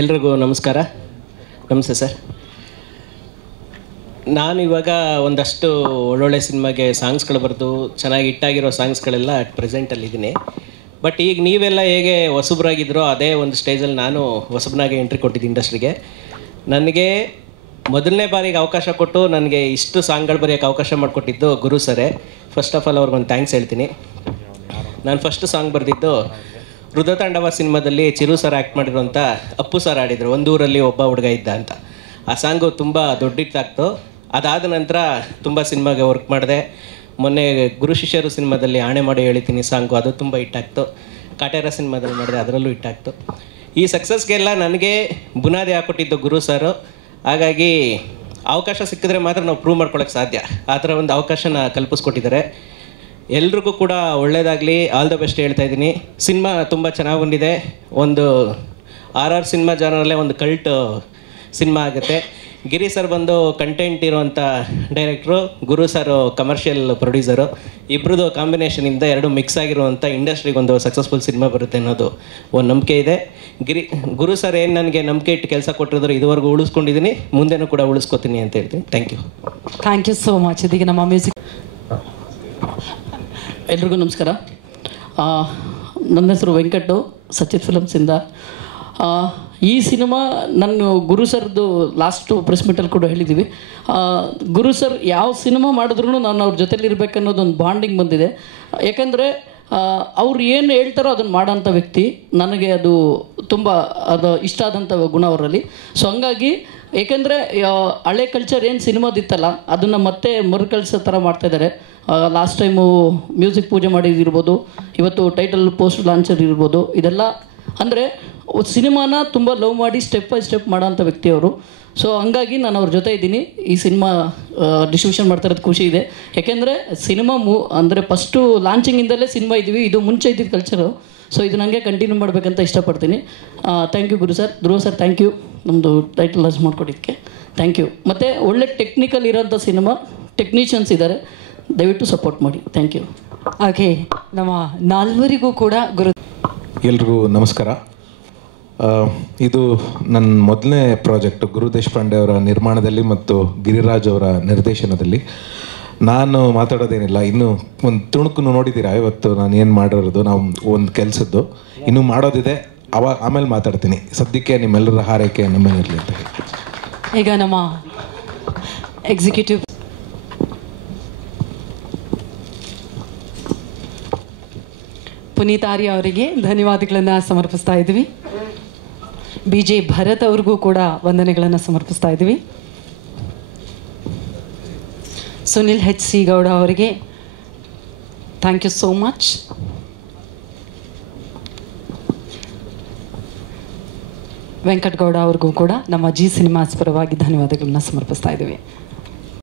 ಎಲ್ರಿಗೂ ನಮಸ್ಕಾರ. ನಮಸ್ತೆ ಸರ್. ನಾನು ಇವಾಗ ಒಂದಷ್ಟು ಒಳ್ಳೊಳ್ಳೆ ಸಿನಿಮಾಗೆ ಸಾಂಗ್ಸ್ಗಳು ಬರೆದು ಚೆನ್ನಾಗಿ ಹಿಟ್ಟಾಗಿರೋ ಸಾಂಗ್ಸ್ಗಳೆಲ್ಲ ಅಟ್ ಪ್ರೆಸೆಂಟಲ್ಲಿದ್ದೀನಿ. ಬಟ್ ಈಗ ನೀವೆಲ್ಲ ಹೇಗೆ ಹೊಸಬ್ರಾಗಿದ್ರೋ ಅದೇ ಒಂದು ಸ್ಟೇಜಲ್ಲಿ ನಾನು ಹೊಸಬ್ನಾಗೆ ಎಂಟ್ರಿ ಕೊಟ್ಟಿದ್ದೆ ಇಂಡಸ್ಟ್ರಿಗೆ. ನನಗೆ ಮೊದಲನೇ ಬಾರಿಗೆ ಅವಕಾಶ ಕೊಟ್ಟು ನನಗೆ ಇಷ್ಟು ಸಾಂಗ್ಗಳು ಬರೆಯೋಕ್ಕೆ ಅವಕಾಶ ಮಾಡಿಕೊಟ್ಟಿದ್ದು ಗುರು ಸರೇ. ಫಸ್ಟ್ ಆಫ್ ಆಲ್ ಅವ್ರಿಗೊಂದು ಥ್ಯಾಂಕ್ಸ್ ಹೇಳ್ತೀನಿ. ನಾನು ಫಸ್ಟ್ ಸಾಂಗ್ ಬರೆದಿದ್ದು ರುದ್ರತಾಂಡವ ಸಿನಿಮಾದಲ್ಲಿ ಚಿರು ಸರ್ ಆ್ಯಕ್ಟ್ ಮಾಡಿರೋಂಥ ಅಪ್ಪು ಸರ್ ಆಡಿದರು, ಒಂದೂರಲ್ಲಿ ಒಬ್ಬ ಹುಡುಗ ಇದ್ದ ಅಂತ. ಆ ಸಾಂಗು ತುಂಬ ದೊಡ್ಡ ಹಿಟ್ಟಾಗ್ತು. ಅದಾದ ನಂತರ ತುಂಬ ಸಿನಿಮಾಗೆ ವರ್ಕ್ ಮಾಡಿದೆ. ಮೊನ್ನೆ ಗುರು ಶಿಷ್ಯರು ಸಿನಿಮಾದಲ್ಲಿ ಆಣೆ ಮಾಡಿ ಹೇಳಿತೀನಿ ಸಾಂಗು, ಅದು ತುಂಬ ಹಿಟ್ಟಾಗ್ತು. ಕಾಟೇರ ಸಿನಿಮಾದಲ್ಲಿ ಮಾಡಿದೆ, ಅದರಲ್ಲೂ ಹಿಟ್ಟಾಗ್ತು. ಈ ಸಕ್ಸಸ್ಗೆಲ್ಲ ನನಗೆ ಬುನಾದಿ ಹಾಕ್ಕೊಟ್ಟಿದ್ದು ಗುರು ಸರು. ಹಾಗಾಗಿ ಅವಕಾಶ ಸಿಕ್ಕಿದ್ರೆ ಮಾತ್ರ ನಾವು ಪ್ರೂವ್ ಮಾಡ್ಕೊಳ್ಳೋಕ್ಕೆ ಸಾಧ್ಯ. ಆ ಥರ ಒಂದು ಅವಕಾಶನ ಕಲ್ಪಿಸ್ಕೊಟ್ಟಿದ್ದಾರೆ. ಎಲ್ರಿಗೂ ಕೂಡ ಒಳ್ಳೆಯದಾಗಲಿ, ಆಲ್ ದ ಬೆಸ್ಟ್ ಹೇಳ್ತಾ ಇದ್ದೀನಿ. ಸಿನಿಮಾ ತುಂಬ ಚೆನ್ನಾಗಿ ಬಂದಿದೆ. ಒಂದು ಆರ್ ಸಿನಿಮಾ ಜಾನರಲ್ಲೇ ಒಂದು ಕಲ್ಟ್ ಸಿನಿಮಾ ಆಗುತ್ತೆ. ಗಿರಿ ಸರ್ ಬಂದು ಕಂಟೆಂಟ್ ಇರೋವಂಥ ಡೈರೆಕ್ಟ್ರು, ಗುರು ಸರ್ ಕಮರ್ಷಿಯಲ್ ಪ್ರೊಡ್ಯೂಸರು. ಇಬ್ಬರದು ಕಾಂಬಿನೇಷನಿಂದ ಎರಡು ಮಿಕ್ಸ್ ಆಗಿರುವಂಥ ಇಂಡಸ್ಟ್ರಿಗೊಂದು ಸಕ್ಸಸ್ಫುಲ್ ಸಿನಿಮಾ ಬರುತ್ತೆ ಅನ್ನೋದು ಒಂದು ನಂಬಿಕೆ ಇದೆ. ಗುರು ಸರ್ ಏನು ನನಗೆ ನಂಬಿಕೆ ಇಟ್ಟು ಕೆಲಸ ಕೊಟ್ಟಿದ್ರು ಇದುವರೆಗೂ ಉಳಿಸ್ಕೊಂಡಿದ್ದೀನಿ, ಮುಂದೆನೂ ಕೂಡ ಉಳಿಸ್ಕೊತೀನಿ ಅಂತ ಹೇಳ್ತೀನಿ. Thank you so much. ಇದೀಗ ನಮ್ಮ ಮ್ಯೂಸಿಕ್. ಎಲ್ರಿಗೂ ನಮಸ್ಕಾರ. ನನ್ನ ಹೆಸರು ವೆಂಕಟು, ಸಚಿತ್ ಫಿಲಮ್ಸಿಂದ. ಈ ಸಿನಿಮಾ ನಾನು ಗುರು ಸರ್ದು ಲಾಸ್ಟು ಪ್ರೆಸ್ ಮೀಟಲ್ಲಿ ಕೂಡ ಹೇಳಿದ್ದೀವಿ. ಗುರು ಸರ್ ಯಾವ ಸಿನಿಮಾ ಮಾಡಿದ್ರೂ ನಾನು ಅವ್ರ ಜೊತೆಲಿರ್ಬೇಕು ಅನ್ನೋದೊಂದು ಬಾಂಡಿಂಗ್ ಬಂದಿದೆ. ಯಾಕೆಂದರೆ ಅವ್ರು ಏನು ಹೇಳ್ತಾರೋ ಅದನ್ನು ಮಾಡೋಂಥ ವ್ಯಕ್ತಿ. ನನಗೆ ಅದು ತುಂಬ ಇಷ್ಟ ಆದಂಥ ಗುಣ ಅವರಲ್ಲಿ. ಸೊ ಹಂಗಾಗಿ ಏಕೆಂದರೆ ಹಳೆ ಕಲ್ಚರ್ ಏನು ಸಿನಿಮಾದಿತ್ತಲ್ಲ ಅದನ್ನು ಮತ್ತೆ ಮರುಕಳಿಸೋ ಥರ ಮಾಡ್ತಾಯಿದ್ದಾರೆ. ಲಾಸ್ಟ್ ಟೈಮು ಮ್ಯೂಸಿಕ್ ಪೂಜೆ ಮಾಡಿದಿರ್ಬೋದು, ಇವತ್ತು ಟೈಟಲ್ ಪೋಸ್ಟ್ ಲಾಂಚರ್ ಇರ್ಬೋದು. ಇದೆಲ್ಲ ಅಂದರೆ ಸಿನಿಮಾನ ತುಂಬ ಲವ್ ಮಾಡಿ ಸ್ಟೆಪ್ ಬೈ ಸ್ಟೆಪ್ ಮಾಡೋಂಥ ವ್ಯಕ್ತಿಯವರು. ಸೊ ಹಂಗಾಗಿ ನಾನು ಅವ್ರ ಜೊತೆ ಇದ್ದೀನಿ. ಈ ಸಿನಿಮಾ ಡಿಸ್ಟ್ರಿಬ್ಯೂಷನ್ ಮಾಡ್ತಾ ಇರೋದು ಖುಷಿ ಇದೆ. ಯಾಕೆಂದರೆ ಸಿನಿಮಾ ಅಂದರೆ ಫಸ್ಟು ಲಾಂಚಿಂಗಿಂದಲೇ ಸಿನಿಮಾ ಇದ್ದೀವಿ, ಇದು ಮುಂಚೆ ಇದ್ದಿದ್ದು ಕಲ್ಚರು. ಸೊ ಇದು ನನಗೆ ಕಂಟಿನ್ಯೂ ಮಾಡಬೇಕಂತ ಇಷ್ಟಪಡ್ತೀನಿ. Thank you Guru sir. Dhruva sir thank you, ನಮ್ಮದು ಟೈಟಲ್ ಲಾಂಚ್ ಮಾಡಿಕೊಟ್ಟಿದ್ದಕ್ಕೆ ಥ್ಯಾಂಕ್ ಯು. ಮತ್ತು ಒಳ್ಳೆ ಟೆಕ್ನಿಕಲ್ ಇರೋಂಥ ಸಿನಿಮಾ, ಟೆಕ್ನಿಷಿಯನ್ಸ್ ಇದ್ದಾರೆ, ದಯವಿಟ್ಟು ಸಪೋರ್ಟ್ ಮಾಡಿ. Thank you. ಹಾಗೆ ನಮ್ಮ ನಾಲ್ವರಿಗೂ ಕೂಡ ಗುರು. ಎಲ್ರಿಗೂ ನಮಸ್ಕಾರ. ಇದು ನನ್ನ ಮೊದಲನೇ ಪ್ರಾಜೆಕ್ಟ್ ಗುರು ದೇಶಪಾಂಡೆ ಅವರ ನಿರ್ಮಾಣದಲ್ಲಿ ಮತ್ತು ಗಿರಿರಾಜ್ ಅವರ ನಿರ್ದೇಶನದಲ್ಲಿ. ನಾನು ಮಾತಾಡೋದೇನಿಲ್ಲ, ಇನ್ನೂ ಒಂದು ತುಣುಕು ನೋಡಿದ್ದೀರಾ ಇವತ್ತು ನಾನು ಏನು ಮಾಡಿರೋದು. ನಾವು ಒಂದು ಕೆಲಸದ್ದು ಇನ್ನೂ ಮಾಡೋದಿದೆ, ಆಮೇಲೆ ಮಾತಾಡ್ತೀನಿ. ಸದ್ಯಕ್ಕೆ ನಿಮ್ಮೆಲ್ಲರ ಹಾರೈಕೆ ನಮ್ಮನೇಲಿ ಅಂತ ಹೇಳಿ. ಈಗ ನಮ್ಮ ಎಕ್ಸಿಕ್ಯೂಟಿವ್ ಪುನೀತ್ ಆರ್ಯ ಅವರಿಗೆ ಧನ್ಯವಾದಗಳನ್ನು ಸಮರ್ಪಿಸ್ತಾ ಇದ್ದೀವಿ. BJ ಭರತ್ ಅವ್ರಿಗೂ ಕೂಡ ವಂದನೆಗಳನ್ನು ಸಮರ್ಪಿಸ್ತಾ ಇದ್ದೀವಿ. ಸುನಿಲ್ HC ಗೌಡ ಅವರಿಗೆ thank you so much. Venkatagowda ಅವ್ರಿಗೂ ಕೂಡ ನಮ್ಮ ಜಿ ಸಿನಿಮಾಸ್ ಪರವಾಗಿ ಧನ್ಯವಾದಗಳನ್ನು ಸಮರ್ಪಿಸ್ತಾ ಇದ್ದೀವಿ.